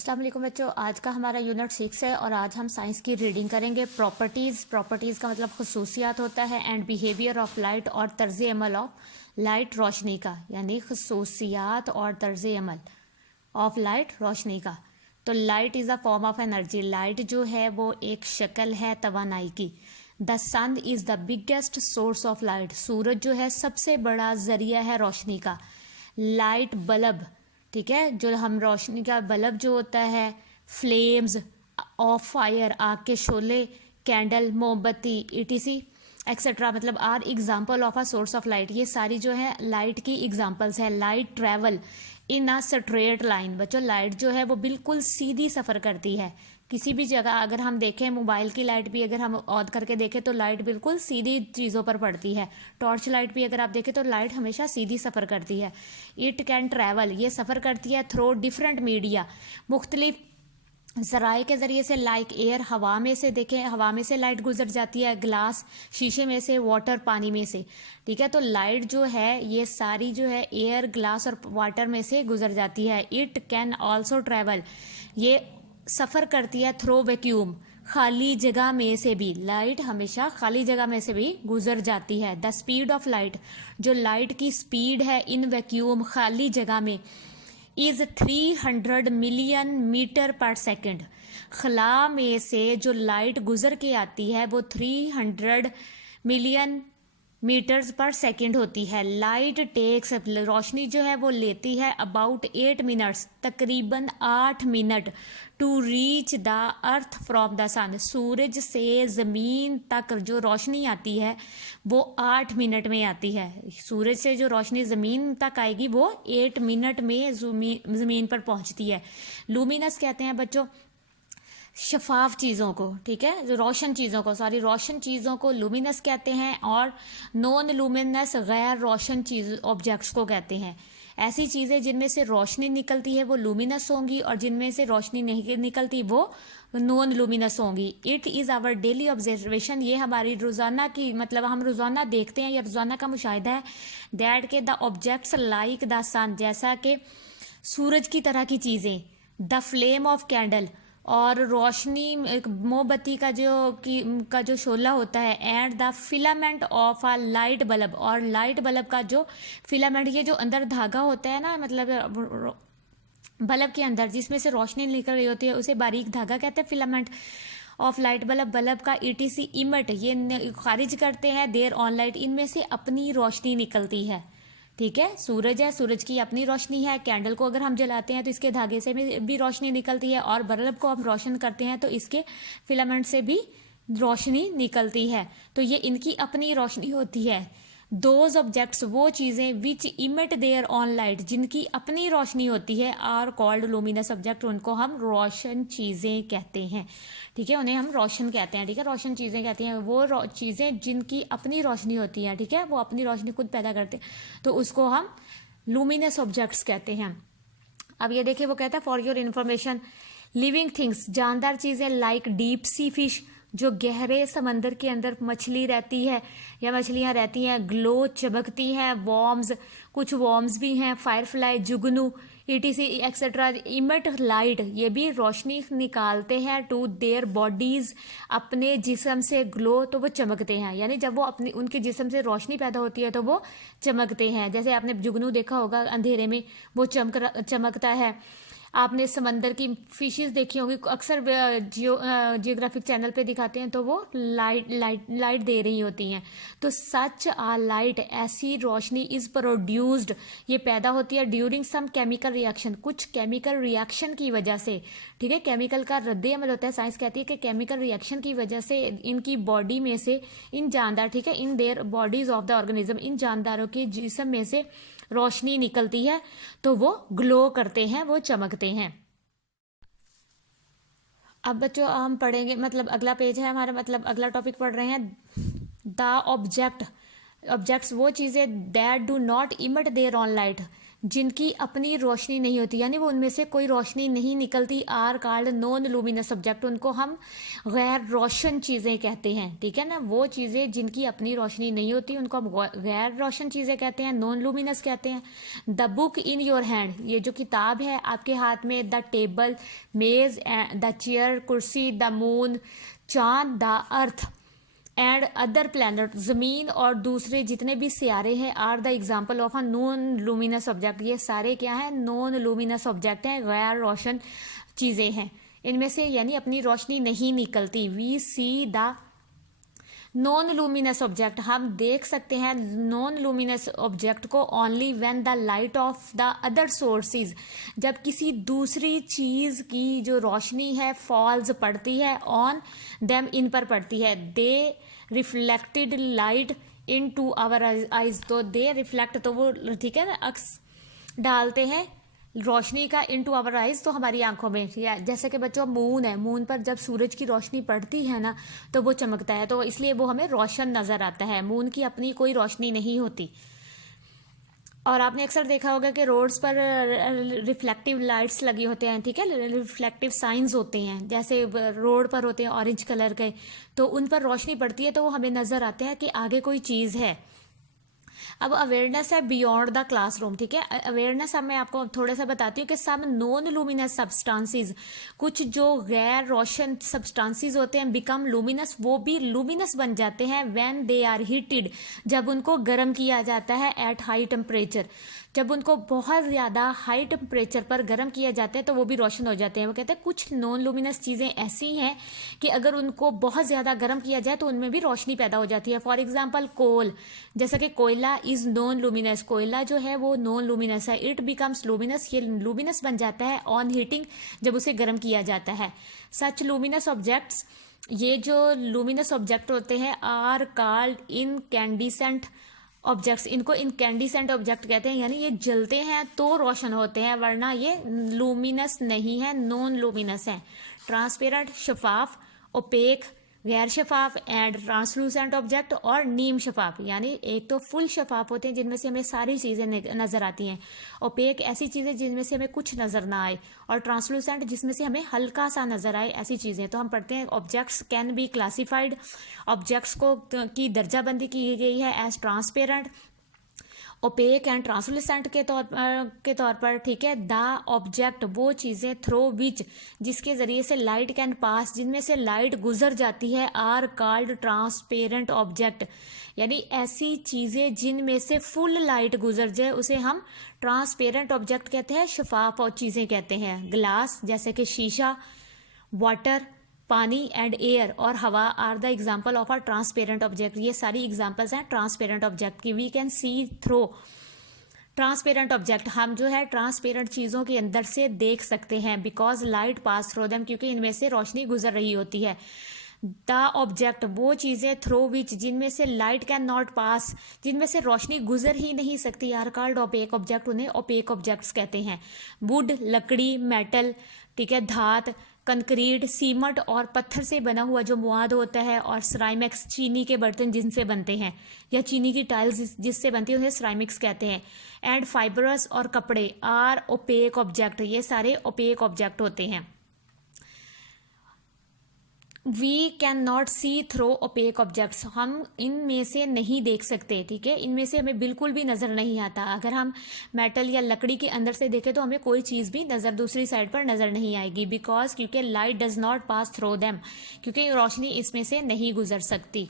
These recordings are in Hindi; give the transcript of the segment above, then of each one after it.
अस्सलाम वालेकुम बच्चों, आज का हमारा यूनिट 6 है और आज हम साइंस की रीडिंग करेंगे। प्रॉपर्टीज़ का मतलब खसूसियात होता है एंड बिहेवियर ऑफ लाइट और तर्ज अमल ऑफ लाइट रोशनी का, यानी खसूसियात और तर्ज अमल ऑफ लाइट रोशनी का। तो light is a form of energy. Light जो है वो एक शक्ल है तवानाई की। The sun is the biggest source of light. सूरज जो है सबसे बड़ा जरिया है रोशनी का। लाइट बल्ब, ठीक है, जो हम रोशनी का बल्ब जो होता है, फ्लेम्स ऑफ फायर, आग के शोले, कैंडल, मोमबत्ती, ईटीसी एक्सेट्रा, मतलब are example of a source of light. ये सारी जो है लाइट की एग्जाम्पल्स है। Light travel in a straight line. बच्चों, लाइट जो है वो बिल्कुल सीधी सफ़र करती है किसी भी जगह। अगर हम देखें मोबाइल की लाइट भी अगर हम ऑन करके देखें तो लाइट बिल्कुल सीधी चीज़ों पर पड़ती है। टॉर्च लाइट भी अगर आप देखें तो लाइट हमेशा सीधी सफ़र करती है। इट कैन ट्रैवल, ये सफ़र करती है थ्रू डिफरेंट मीडिया, मुख्तलिफ जराए के ज़रिए से, लाइक एयर, हवा में से देखें, हवा में से लाइट गुजर जाती है, ग्लास शीशे में से, वाटर पानी में से, ठीक है। तो लाइट जो है ये सारी जो है एयर, ग्लास और वाटर में से गुजर जाती है। इट कैन ऑल्सो ट्रैवल, ये सफ़र करती है थ्रू वैक्यूम, खाली जगह में से भी। लाइट हमेशा खाली जगह में से भी गुजर जाती है। द स्पीड ऑफ लाइट, जो लाइट की स्पीड है इन वैक्यूम खाली जगह में, इज 300 मिलियन मीटर पर सेकेंड। खला में से जो लाइट गुजर के आती है वो 300 मिलियन मीटर्स पर सेकेंड होती है। लाइट टेक्स, रोशनी जो है वो लेती है अबाउट 8 मिनट्स, तकरीबन 8 minute, to reach the earth from the sun. सूरज से ज़मीन तक जो रोशनी आती है वो 8 मिनट में आती है। सूरज से जो रोशनी ज़मीन तक आएगी वो 8 मिनट में ज़मीन पर पहुंचती है। लूमिनस कहते हैं बच्चों शफाफ चीज़ों को, ठीक है, जो रोशन चीज़ों को, रोशन चीज़ों को लूमिनस कहते हैं, और नॉन लूमिनस गैर रोशन चीज़ ऑब्जेक्ट्स को कहते हैं। ऐसी चीज़ें जिनमें से रोशनी निकलती है वो लूमिनस होंगी और जिनमें से रोशनी नहीं निकलती वो नॉन लूमिनस होंगी। It is our daily observation, ये हमारी रोज़ाना की, मतलब हम रोज़ाना देखते हैं या रोज़ाना का मुशाहिदा है। दैट के द ऑब्जेक्ट्स लाइक द सन, जैसा कि सूरज की तरह की चीज़ें, द फ्लेम ऑफ कैंडल, और रोशनी मोमबत्ती का जो शोला होता है, and the filament of a light bulb, और लाइट बल्ब का जो फिलामेंट, ये जो अंदर धागा होता है ना, मतलब बल्ब के अंदर जिसमें से रोशनी निकल रही होती है उसे बारीक धागा कहते हैं, filament of light bulb. Bulb का ईटीसी इमिट, ये खारिज करते हैं देयर ऑन लाइट, इनमें से अपनी रोशनी निकलती है, ठीक है। सूरज है, सूरज की अपनी रोशनी है। कैंडल को अगर हम जलाते हैं तो इसके धागे से भी रोशनी निकलती है, और बल्ब को हम रोशन करते हैं तो इसके फिलामेंट से भी रोशनी निकलती है। तो ये इनकी अपनी रोशनी होती है। दोज ऑब्जेक्ट्स, वो चीज़ें विच इमिट देयर ऑन लाइट, जिनकी अपनी रोशनी होती है, आर कॉल्ड लूमिनस ऑब्जेक्ट, उनको हम रोशन चीज़ें कहते हैं, ठीक है, उन्हें हम रोशन कहते हैं, ठीक है, रोशन चीज़ें कहते हैं वो चीज़ें जिनकी अपनी रोशनी होती है, ठीक है, वो अपनी रोशनी खुद पैदा करते हैं, तो उसको हम लूमिनस ऑब्जेक्ट्स कहते हैं। अब ये देखिए वो कहता है for your information, living things, जानदार चीज़ें, लाइक डीप सी फिश, जो गहरे समंदर के अंदर मछली रहती है या मछलियाँ रहती हैं, ग्लो, चमकती हैं, वॉर्म्स, कुछ वॉर्म्स भी हैं, फायरफ्लाई, जुगनू, ईटीसी एक्सेट्रा, इमिट लाइट, ये भी रोशनी निकालते हैं, टू देयर बॉडीज, अपने जिस्म से, ग्लो, तो वो चमकते हैं, यानी जब वो अपनी उनके जिस्म से रोशनी पैदा होती है तो वो चमकते हैं। जैसे आपने जुगनू देखा होगा अंधेरे में वो चमकता है। आपने समंदर की फिशेस देखी होंगी, अक्सर जियोग्राफिक चैनल पे दिखाते हैं, तो वो लाइट दे रही होती हैं। तो सच आ लाइट, ऐसी रोशनी, इज प्रोड्यूस्ड, ये पैदा होती है ड्यूरिंग सम केमिकल रिएक्शन, कुछ केमिकल रिएक्शन की वजह से, ठीक है, केमिकल का रद्द अमल होता है। साइंस कहती है कि केमिकल रिएक्शन की वजह से इनकी बॉडी में से, इन जानदार, ठीक है, in their bodies of the organism, इन जानदारों के जिस्म में से रोशनी निकलती है तो वो ग्लो करते हैं, वो चमकते हैं। अब बच्चों हम पढ़ेंगे, मतलब अगला पेज है हमारा, मतलब अगला टॉपिक पढ़ रहे हैं, द ऑब्जेक्ट्स, वो चीज़ें that do not emit their own light, जिनकी अपनी रोशनी नहीं होती, यानी वो उनमें से कोई रोशनी नहीं निकलती, are called non luminous object, उनको हम गैर रोशन चीज़ें कहते हैं। ठीक है ना, वो चीज़ें जिनकी अपनी रोशनी नहीं होती उनको हम गैर रोशन चीज़ें कहते हैं, नॉन लूमिनस कहते हैं। The book in your hand, ये जो किताब है आपके हाथ में, द टेबल, मेज, द चेयर, कुर्सी, द मून, चांद, the earth and other planet, ज़मीन और दूसरे जितने भी सियारे हैं, are the example of a non luminous object, ये सारे क्या है, नॉन लूमिनस ऑब्जेक्ट हैं, गैर रोशन चीज़ें हैं। इनमें से यानी अपनी रोशनी नहीं निकलती। We see the non luminous object, हम देख सकते हैं नॉन लूमिनस ऑब्जेक्ट को only when the light of the other sources, जब किसी दूसरी चीज़ की जो रोशनी है फॉल्स पड़ती है, ऑन देम, इन पर पड़ती है, they reflected light into our eyes, तो दे रिफ्लेक्ट, तो वो ठीक है ना, अक्स डालते हैं रोशनी का इनटू आवर आइज, तो हमारी आंखों में, या जैसे कि बच्चों मून है, मून पर जब सूरज की रोशनी पड़ती है ना तो वो चमकता है, तो इसलिए वो हमें रोशन नज़र आता है। मून की अपनी कोई रोशनी नहीं होती। और आपने अक्सर देखा होगा कि रोड्स पर रिफ्लेक्टिव लाइट्स लगी होते हैं, ठीक है, रिफ्लेक्टिव साइंस होते हैं, जैसे रोड पर होते हैं ऑरेंज कलर के, तो उन पर रोशनी पड़ती है तो वो हमें नज़र आते हैं कि आगे कोई चीज़ है। अब अवेयरनेस है बियॉन्ड द क्लासरूम, ठीक है। अवेयरनेस अब मैं आपको थोड़ा सा बताती हूँ कि सब नॉन लूमिनस सब्सटेंसेस, कुछ जो गैर रोशन सब्सटेंसेस होते हैं, बिकम लूमिनस, वो भी लूमिनस बन जाते हैं व्हेन दे आर हीटेड, जब उनको गर्म किया जाता है, एट हाई टेम्परेचर, जब उनको बहुत ज़्यादा हाई टेम्परेचर पर गर्म किया जाता है तो वो भी रोशन हो जाते हैं। वो कहते हैं कुछ नॉन लूमिनस चीज़ें ऐसी हैं कि अगर उनको बहुत ज़्यादा गर्म किया जाए तो उनमें भी रोशनी पैदा हो जाती है। फॉर एग्जांपल कोल, जैसा कि कोयला इज़ नॉन लूमिनस, कोयला जो है वो नॉन लूमिनस है, इट बिकम्स लूमिनस, ये लूमिनस बन जाता है ऑन हीटिंग, जब उसे गर्म किया जाता है। सच लूमिनस ऑब्जेक्ट्स, ये जो लूमिनस ऑब्जेक्ट होते हैं, आर कॉल्ड इनकैंडिसेंट ऑब्जेक्ट्स, इनको इनकैंडिसेंट ऑब्जेक्ट कहते हैं, यानी ये जलते हैं तो रोशन होते हैं, वरना ये लूमिनस नहीं है, नॉन लूमिनस है। ट्रांसपेरेंट, शफाफ, ओपेक, गैर शफाफ, एंड ट्रांसलूसेंट ऑब्जेक्ट, और नीम शफाफ, यानी एक तो फुल शफाफ होते हैं जिनमें से हमें सारी चीज़ें नज़र आती हैं, ओपेक ऐसी चीज़ें जिनमें से हमें कुछ नज़र ना आए, और ट्रांसलूसेंट जिसमें से हमें हल्का सा नज़र आए, ऐसी चीज़ें। तो हम पढ़ते हैं objects can be classified, objects को की दर्जाबंदी की गई है as transparent, opaque and translucent के तौर पर, ठीक है। द ऑब्जेक्ट, वो चीज़ें, थ्रो विच, जिसके ज़रिए से लाइट कैन पास, जिनमें से लाइट गुजर जाती है, आर कॉल्ड ट्रांसपेरेंट ऑब्जेक्ट, यानी ऐसी चीज़ें जिनमें से फुल लाइट गुजर जाए उसे हम ट्रांसपेरेंट ऑब्जेक्ट कहते हैं, शफाफ और चीज़ें कहते हैं। ग्लास, जैसे कि शीशा, वाटर, पानी, एंड एयर और हवा are the example of a transparent object, ये सारी एग्जाम्पल्स हैं ट्रांसपेरेंट ऑब्जेक्ट की। We can see through transparent object, हम जो है ट्रांसपेरेंट चीज़ों के अंदर से देख सकते हैं, because light pass through them, क्योंकि इनमें से रोशनी गुजर रही होती है। द ऑब्जेक्ट, वो चीज़ें, थ्रो विच, जिनमें से लाइट कैन नॉट पास, जिनमें से रोशनी गुजर ही नहीं सकती, आर कॉल्ड ओपेक ऑब्जेक्ट, उन्हें ओपेक ऑब्जेक्ट्स कहते हैं। वुड, लकड़ी, मेटल, ठीक है, धात, कंक्रीट, सीमेंट और पत्थर से बना हुआ जो मवाद होता है, और सिरामिक्स, चीनी के बर्तन जिनसे बनते हैं, या चीनी की टाइल्स जिससे बनती है उन्हें सिरामिक्स कहते हैं। एंड फाइबरस और कपड़े आर ओपेक ऑब्जेक्ट, ये सारे ओपेक ऑब्जेक्ट होते हैं। We can not see through opaque objects, हम इनमें से नहीं देख सकते, ठीक है, इनमें से हमें बिल्कुल भी नज़र नहीं आता। अगर हम मेटल या लकड़ी के अंदर से देखें तो हमें कोई चीज़ भी दूसरी साइड पर नज़र नहीं आएगी, बिकॉज क्योंकि light does not pass through them, क्योंकि रोशनी इसमें से नहीं गुजर सकती।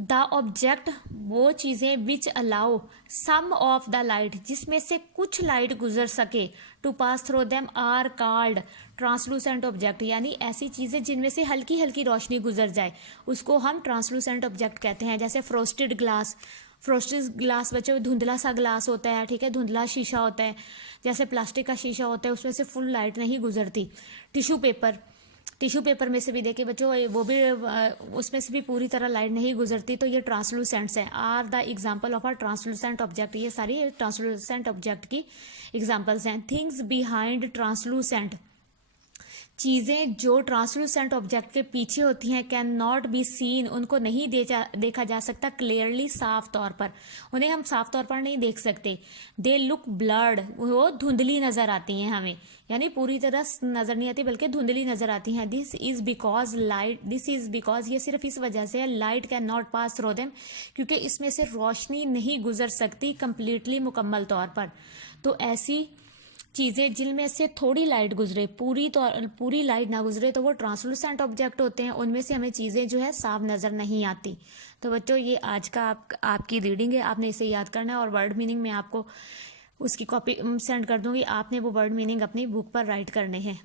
द ऑब्जेक्ट, वो चीज़ें, which allow some of the light, जिसमें से कुछ लाइट गुजर सके, to pass through them are called translucent object, यानी ऐसी चीज़ें जिनमें से हल्की हल्की रोशनी गुजर जाए उसको हम ट्रांसलूसेंट ऑब्जेक्ट कहते हैं। जैसे फ्रोस्टेड ग्लास, फ्रोस्टेड ग्लास बच्चों धुंधला सा ग्लास होता है, ठीक है, धुंधला शीशा होता है, जैसे प्लास्टिक का शीशा होता है उसमें से फुल लाइट नहीं गुजरती। टिश्यू पेपर में से भी देखिए बच्चों, वो भी उसमें से भी पूरी तरह लाइट नहीं गुजरती, तो ये ट्रांसलूसेंट्स हैं, are the example of a translucent object, ये सारी ट्रांसलूसेंट ऑब्जेक्ट की एग्जाम्पल्स हैं। थिंग्स बिहाइंड ट्रांसलूसेंट, चीज़ें जो ट्रांसलूसेंट ऑब्जेक्ट के पीछे होती हैं कैन नॉट बी सीन, उनको नहीं देखा जा सकता क्लियरली, साफ तौर पर, उन्हें हम साफ तौर पर नहीं देख सकते। दे लुक ब्लर्ड, वो धुंधली नज़र आती हैं हमें, यानी पूरी तरह नज़र नहीं आती बल्कि धुंधली नज़र आती हैं। दिस इज़ बिकॉज ये सिर्फ इस वजह से है, light can not pass through them, क्योंकि इसमें से रोशनी नहीं गुजर सकती कम्प्लीटली, मुकम्मल तौर पर। तो ऐसी चीज़ें जिनमें से थोड़ी लाइट गुजरे, पूरी लाइट ना गुजरे, तो वो ट्रांसलूसेंट ऑब्जेक्ट होते हैं, उनमें से हमें चीज़ें जो है साफ नज़र नहीं आती। तो बच्चों ये आज का आपकी रीडिंग है, आपने इसे याद करना है और वर्ड मीनिंग मैं आपको उसकी कॉपी सेंड कर दूंगी, आपने वो वर्ड मीनिंग अपनी बुक पर राइट करने हैं।